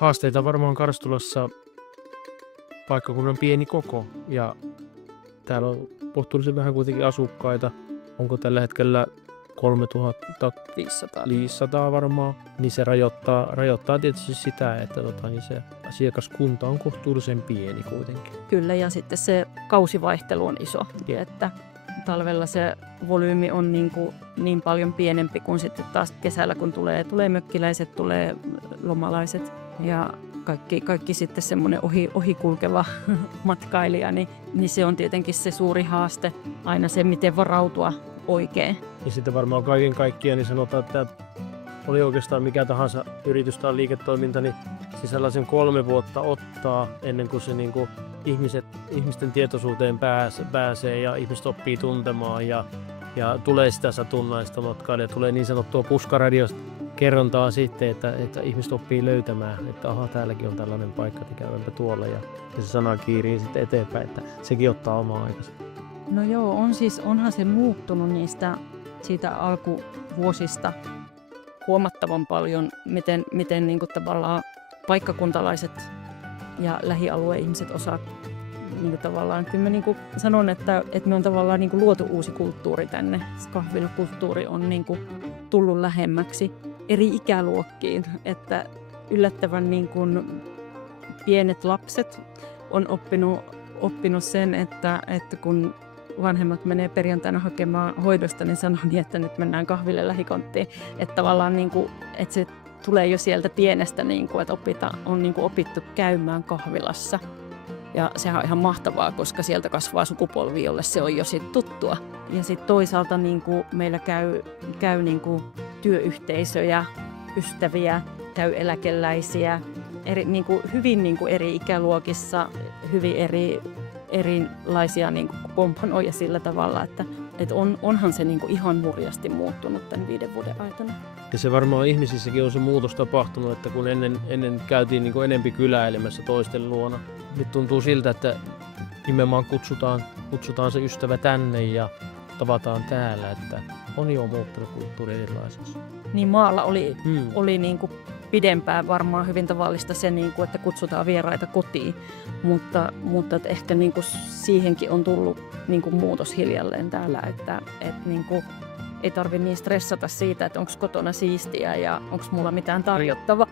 haasteita varmaan Karstulassa paikkakunnan pieni koko ja täällä on kohtuullisen vähän kuitenkin asukkaita. Onko tällä hetkellä 3500 varmaan, niin se rajoittaa tietysti sitä, että niin se asiakaskunta on kohtuullisen pieni kuitenkin. Kyllä, ja sitten se kausivaihtelu on iso, että talvella se volyymi on niin paljon pienempi kuin sitten taas kesällä, kun tulee mökkiläiset, tulee lomalaiset ja kaikki sitten semmoinen ohikulkeva matkailija, niin se on tietenkin se suuri haaste, aina se, miten varautua oikein. Ja sitten varmaan kaiken kaikkiaan niin sanotaan, että oli oikeastaan mikä tahansa yritys tai liiketoiminta, niin se sellaisen 3 vuotta ottaa ennen kuin se niin kuin ihmisten tietoisuuteen pääsee ja ihmiset oppii tuntemaan ja tulee sitä satunnaista matkailua. Tulee niin sanottua puskaradiosta kerrontaa sitten, että ihmiset oppii löytämään, että aha, täälläkin on tällainen paikka, että käydäänpä tuolla ja se sana kiirii sitten eteenpäin, että sekin ottaa omaa aikansa. No joo, onhan se muuttunut siitä alkuvuosista huomattavan paljon, miten niin kuin tavallaan paikkakuntalaiset ja lähialueen ihmiset osaa niin kuin tavallaan. Kyllä mä niin kuin sanon, että me on tavallaan niin kuin luotu uusi kulttuuri tänne. Kahvilakulttuuri on niin kuin tullut lähemmäksi eri ikäluokkiin, että yllättävän niin kuin pienet lapset on oppinut sen, että kun vanhemmat menee perjantaina hakemaan hoidosta, niin sanoo niin, että nyt mennään kahville lähikonttiin. Että tavallaan niin kuin, että se tulee jo sieltä pienestä, niin kuin, että on niin kuin opittu käymään kahvilassa. Ja sehän on ihan mahtavaa, koska sieltä kasvaa sukupolvi, jolle se on jo sit tuttua. Ja sitten toisaalta niin kuin meillä käy niin kuin työyhteisöjä, ystäviä, käy eläkeläisiä, hyvin niin kuin eri ikäluokissa, hyvin erilaisia niin kuin kompanoja sillä tavalla, että onhan se niin kuin ihan hurjasti muuttunut tämän 5 vuoden aikana. Ja se varmaan ihmisissäkin on se muutos tapahtunut, että kun ennen käytiin niin kuin enempi kyläilemässä toisten luona. Nyt tuntuu siltä, että nimenomaan kutsutaan se ystävä tänne ja tavataan täällä, että on jo muuttunut kulttuuri erilaiseksi. Niin maalla oli niin kuin pidempään varmaan hyvin tavallista se, niin kuin, että kutsutaan vieraita kotiin, mutta että ehkä niin kuin siihenkin on tullut niin kuin muutos hiljalleen täällä, että niin kuin ei tarvitse niin stressata siitä, että onko kotona siistiä ja onko mulla mitään tarjottavaa,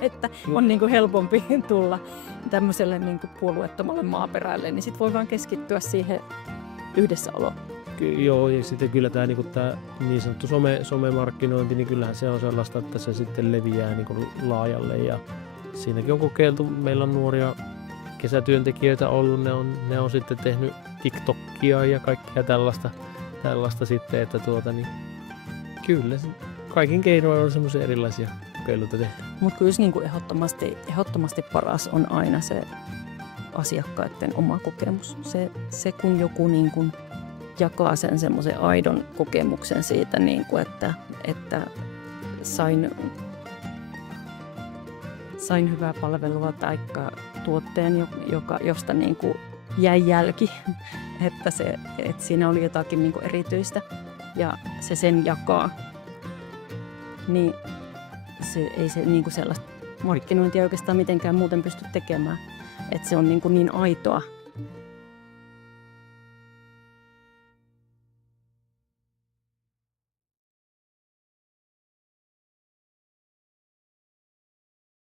että on niin kuin helpompi tulla tämmöiselle niin kuin puolueettomalle maaperälle, niin sitten voi vaan keskittyä siihen yhdessäoloon. Joo, ja sitten kyllä tämä niin sanottu somemarkkinointi, niin kyllähän se on sellaista, että se sitten leviää niin kuin laajalle. Ja siinäkin on kokeiltu, meillä on nuoria kesätyöntekijöitä ollut, ne on sitten tehnyt TikTokia ja kaikkea tällaista sitten, että niin kyllä kaikin keinoin on semmoisia erilaisia kokeiluita tehty. Mutta kyllä niin kuin ehdottomasti paras on aina se asiakkaiden oma kokemus. Se kun joku niin kuin jakaa sen semmoisen aidon kokemuksen siitä, niin kuin, että sain hyvää palvelua tai tuotteen, josta niin kuin jäi jälki, että siinä oli jotakin niin kuin erityistä ja se sen jakaa, niin ei se niin kuin sellaista markkinointia oikeastaan mitenkään muuten pysty tekemään, että se on niin aitoa.